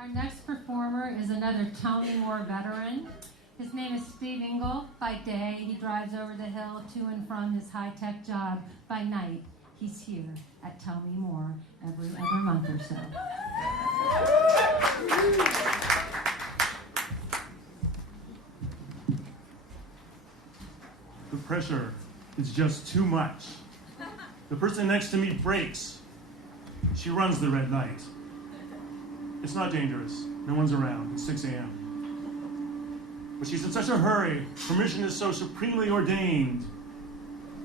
Our next performer is another Tell Me More veteran. His name is Steve Engle. By day, he drives over the hill to and from his high-tech job. By night, he's here at Tell Me More every other month or so. The pressure is just too much. The person next to me brakes. She runs the red light. It's not dangerous. No one's around. It's 6 a.m. But she's in such a hurry. Her mission is so supremely ordained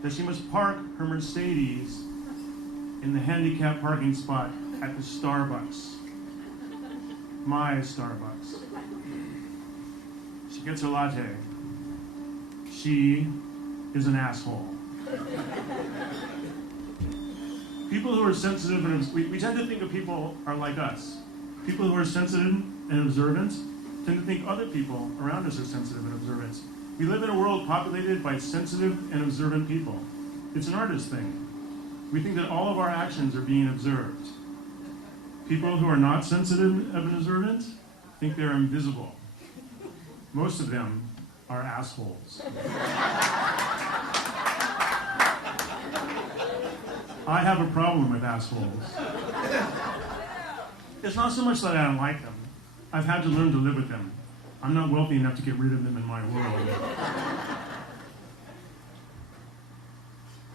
that she must park her Mercedes in the handicapped parking spot at the Starbucks. My Starbucks. She gets her latte. She is an asshole. People who are sensitive and we tend to think of people are like us. People who are sensitive and observant tend to think other people around us are sensitive and observant. We live in a world populated by sensitive and observant people. It's an artist thing. We think that all of our actions are being observed. People who are not sensitive and observant think they're invisible. Most of them are assholes. I have a problem with assholes. It's not so much that I don't like them. I've had to learn to live with them. I'm not wealthy enough to get rid of them in my world.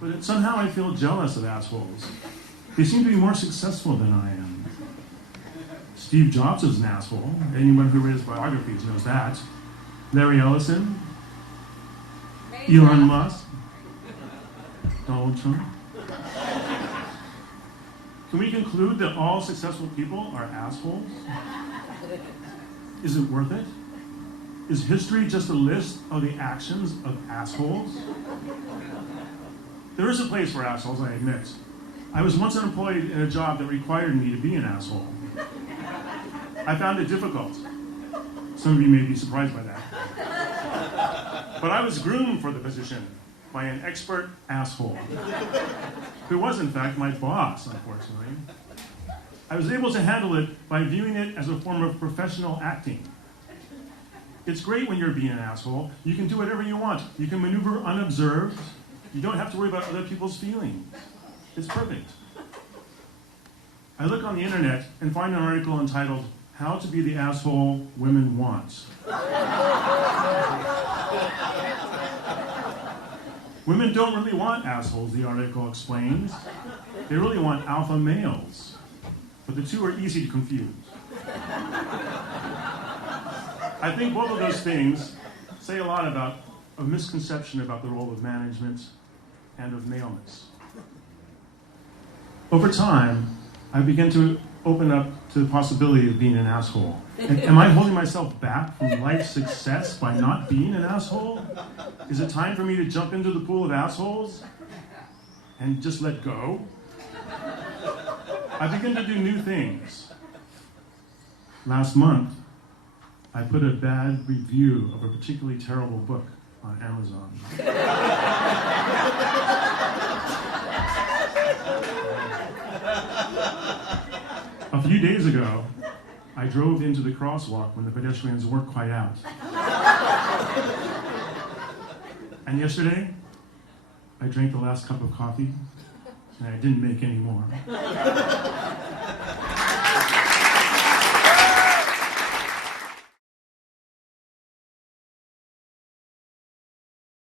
But somehow I feel jealous of assholes. They seem to be more successful than I am. Steve Jobs is an asshole. Anyone who reads biographies knows that. Larry Ellison, Elon Musk, Donald Trump. Can we conclude that all successful people are assholes? Is it worth it? Is history just a list of the actions of assholes? There is a place for assholes, I admit. I was once unemployed in a job that required me to be an asshole. I found it difficult. Some of you may be surprised by that. But I was groomed for the position by an expert asshole, who was in fact my boss, unfortunately. I was able to handle it by viewing it as a form of professional acting. It's great when you're being an asshole. You can do whatever you want. You can maneuver unobserved. You don't have to worry about other people's feelings. It's perfect. I look on the internet and find an article entitled, "How to Be the Asshole Women Want." Women don't really want assholes, the article explains. They really want alpha males. But the two are easy to confuse. I think both of those things say a lot about a misconception about the role of management and of maleness. Over time, I began to open up to the possibility of being an asshole. Am I holding myself back from life's success by not being an asshole? Is it time for me to jump into the pool of assholes and just let go? I begin to do new things. Last month, I put a bad review of a particularly terrible book on Amazon. A few days ago, I drove into the crosswalk when the pedestrians weren't quite out. And yesterday, I drank the last cup of coffee, and I didn't make any more.